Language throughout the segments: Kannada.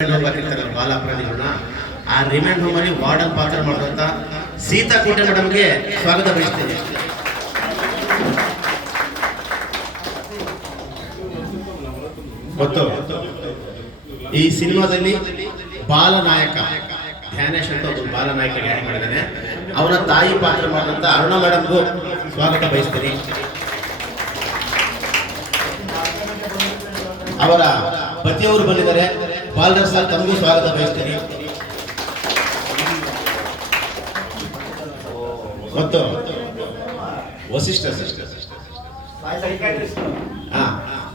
ಬಾಲ ಅಪರಾಧಿಗಳನ್ನ ಆ ರಿಮ್ಯಾಂಡ್ ಹೋಮ್ ಅಲ್ಲಿ ವಾರ್ಡನ್ ಪಾತ್ರ ಮಾಡಿದಂತ ಸೀತಾ ಕೋಟೆ ಮೇಡಮ್ಗೆ ಸ್ವಾಗತ ಬಯಸ್ತೇನೆ. ಮತ್ತು ಈ ಸಿನಿಮಾದಲ್ಲಿ ಬಾಲನಾಯಕ ಧ್ಯಾನೇಶ್ ಅಂತ ಒಬ್ಬ ಬಾಲನಾಯಕ ಆ್ಯಕ್ಟ್ ಮಾಡಿದ್ದಾನೆ. ಅವನ ತಾಯಿ ಪಾತ್ರ ಮಾಡಿದಂತ ಅರುಣ ಮೇಡಮ್ಗೂ ಸ್ವಾಗತ ಬಯಸ್ತೀನಿ. ಅವರ ಪತಿಯವರು ಬಂದಿದ್ದಾರೆ. ಬಾಲರ್ ಸರ್ ತಮಗೂ ಸ್ವಾಗತ ಬಯಸ್ತೀನಿ. ಮತ್ತು ವಸಿಷ್ಠ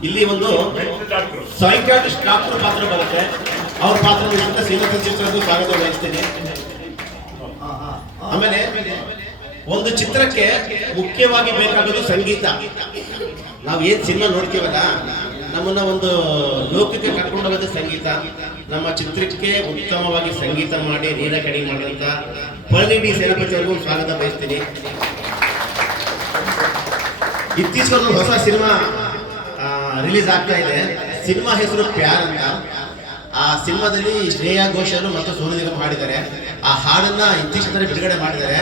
ಇಲ್ಲಿ ಒಂದು ಸೈಕಾಟ್ರಿಸ್ಟ್ ಡಾಕ್ಟರ್ ಪಾತ್ರ ಬರುತ್ತೆ. ಅವ್ರ ಪಾತ್ರ ಶ್ರೀನಿವಾಸ ಸ್ವಾಗತ ಬಯಸ್ತೀನಿ. ಆಮೇಲೆ ಒಂದು ಚಿತ್ರಕ್ಕೆ ಮುಖ್ಯವಾಗಿ ಬೇಕಾಗೋದು ಸಂಗೀತ. ನಾವು ಏನ್ ಸಿನಿಮಾ ನೋಡ್ತೀವಲ್ಲ, ನಮ್ಮನ್ನ ಒಂದು ಲೋಕಕ್ಕೆ ಕರ್ಕೊಂಡು ಹೋಗೋದು ಸಂಗೀತ. ನಮ್ಮ ಚಿತ್ರಕ್ಕೆ ಉತ್ತಮವಾಗಿ ಸಂಗೀತ ಮಾಡಿ ನೀರ ಕಡಿ ಮಾಡಿದಂತ ಪಳನಿ ಡಿ ಸೇನಾಪತಿ ಅವ್ರಿಗೂ ಸ್ವಾಗತ ಬಯಸ್ತೀನಿ. ಇತ್ತೀಚೆಗೆ ಹೊಸ ಸಿನಿಮಾ ರಿಲೀಸ್ ಆಗ್ತಾ ಇದೆ. ಸಿನಿಮಾ ಹೆಸರು ಪ್ಯಾರ್ ಅಂತ. ಆ ಸಿನಿಮಾದಲ್ಲಿ ಶ್ರೇಯಾ ಘೋಷಲ್ ಮತ್ತು ಸೋನು ನಿಗಮ್ ಹಾಡಿದ್ದಾರೆ. ಆ ಹಾಡನ್ನ ಇತ್ತೀಚೆಗೆ ಬಿಡುಗಡೆ ಮಾಡಿದ್ದಾರೆ.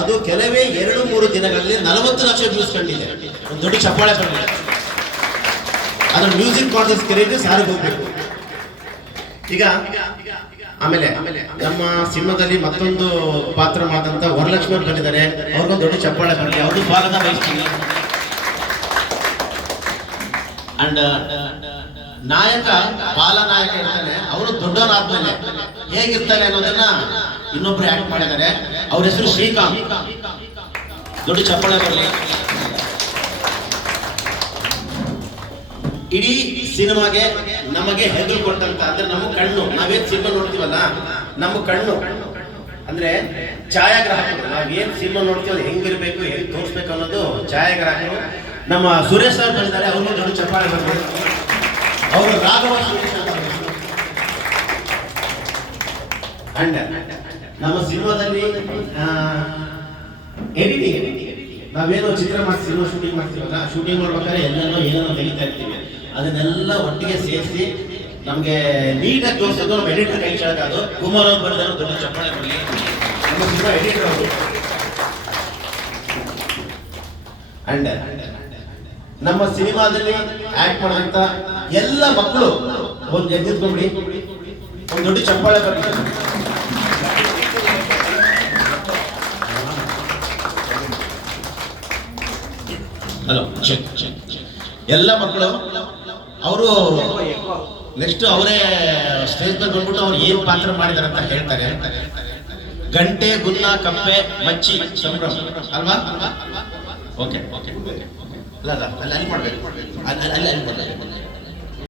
ಅದು ಕೆಲವೇ 2-3 ದಿನಗಳಲ್ಲಿ 40 ಲಕ್ಷ ವ್ಯೂಸ್ ಕಂಡಿದೆ. ಒಂದು ದೊಡ್ಡ ಚಪ್ಪಾಳೆ ಬರಲಿದೆ. ಅದ್ರ ಮ್ಯೂಸಿಕ್ ಕಾನ್ಸರ್ಟ್ ಕರೀರಿ ಸಾರಿಗೆ ಹೋಗ್ಬೇಕು. ಈಗ ಆಮೇಲೆ ನಮ್ಮ ಸಿನಿಮಾದಲ್ಲಿ ಮತ್ತೊಂದು ಪಾತ್ರ ಮಾಡಿದಂತ ವರಲಕ್ಷ್ಮಿ ಅವರು ಬಂದಿದ್ದಾರೆ. ಅವ್ರಿಗೊಂದು ದೊಡ್ಡ ಚಪ್ಪಾಳೆ ಬರಲಿ, ಅವ್ರಿಗೂ ಸ್ವಾಗತ ಬಯಸ್ತೀನಿ. ಅಂಡ್ ನಾಯಕ ಬಾಲನಾಯಕ ಇರ್ತಾನೆ. ಅವರು ದೊಡ್ಡವರಾದ್ಮೇಲೆ ಹೇಗಿರ್ತಾನೆ ಅನ್ನೋದನ್ನ ಇನ್ನೊಬ್ರು ಆಕ್ಟ್ ಮಾಡಿದ್ದಾರೆ. ಅವ್ರ ಹೆಸರು ಶ್ರೀಕಾಂತ್. ದೊಡ್ಡ ಚಪ್ಪಾಳೆ ಬರಲಿ. ಇಡೀ ಸಿನಿಮಾಗೆ ನಮಗೆ ಹೆಗಲು ಕೊಟ್ಟಂತ ಅಂದ್ರೆ ನಮ್ಮ ಕಣ್ಣು, ನಾವೇನ್ ಸಿನಿಮಾ ನೋಡ್ತೀವಲ್ಲ, ನಮ್ಮ ಕಣ್ಣು ಅಂದ್ರೆ ಛಾಯಾಗ್ರಾಹಕರು. ನಾವೇನ್ ಸಿನಿಮಾ ನೋಡ್ತೀವಿ ಅದು ಹೆಂಗಿರ್ಬೇಕು, ಹೆಂಗ್ ತೋರಿಸ್ಬೇಕು ಅನ್ನೋದು ಛಾಯಾಗ್ರಾಹಕರು ನಮ್ಮ ಸುರೇಶ್ ಅವ್ರು ಬಂದಿದ್ದಾರೆ. ಅವ್ರಿಗೂ ದೊಡ್ಡ ಚಪ್ಪಾಳೆ ಬಂದಿದೆ. ಅವರು ರಾಘವ ಸುರೇಶ್ ಅಂಡ್ ನಮ್ಮ ಸಿನಿಮಾದಲ್ಲಿ ಎಡಿಟಿಂಗ್, ನಾವೇನೋ ಚಿತ್ರ ಸಿನಿಮಾ ಶೂಟಿಂಗ್ ಮಾಡ್ತೀವಲ್ಲ, ಶೂಟಿಂಗ್ ಮಾಡ್ಬೇಕಾದ್ರೆ ಎಲ್ಲೆಲ್ಲೋ ಏನೇನೋ ತೆಗಿತಾ ಇರ್ತೀವಿ. ಅದನ್ನೆಲ್ಲ ಒಟ್ಟಿಗೆ ಸೇರಿಸಿ ನಮಗೆ ನೀಟಾಗಿ ತೋರಿಸೋದು ನಮ್ಮ ಎಡಿಟರ್ ಕೈ ಅದು ಕುಮಾರ್ ಅವ್ರು ಬಂದಿದ್ದಾರೆ. ದೊಡ್ಡ ಚಪ್ಪಾಳೆ ಬರಲಿ. ನಮ್ಮ ಸಿನಿಮಾ ಎಡಿಟರ್ ಅವರು. ಅಂಡ್ ನಮ್ಮ ಸಿನಿಮಾದಲ್ಲಿ ಆಕ್ಟ್ ಮಾಡಿದಂತ ಎಲ್ಲ ಮಕ್ಕಳು ಒಂದು ಎದ್ದಿದ್ಕೊಂಡ್ಬಿಡಿ, ಒಂದು ದೊಡ್ಡ ಚಪ್ಪಾಳೆ ಬರಲಿ. ಹಲೋ, ಎಲ್ಲ ಮಕ್ಕಳು ಅವರು ನೆಕ್ಸ್ಟ್ ಅವರೇ ಸ್ಟೇಜ್ ಮೇಲೆ ಬಂದ್ಬಿಟ್ಟು ಅವ್ರು ಏನ್ ಪಾತ್ರ ಮಾಡಿದಾರೆ ಅಂತ ಹೇಳ್ತಾರೆ. ಗಂಟೆ, ಗುನ್ನ, ಕಪ್ಪೆ, ಮಚ್ಚಿ, ಸಂಭ್ರಮ ಅಲ್ವಾ? ಓಕೆ ಓಕೆ ಅಲ್ಲ ಅಲ್ಲಿ ಮಾಡ್ಬೇಕು, ಅಲ್ಲಿ ಮಾಡ್ಬೇಕು.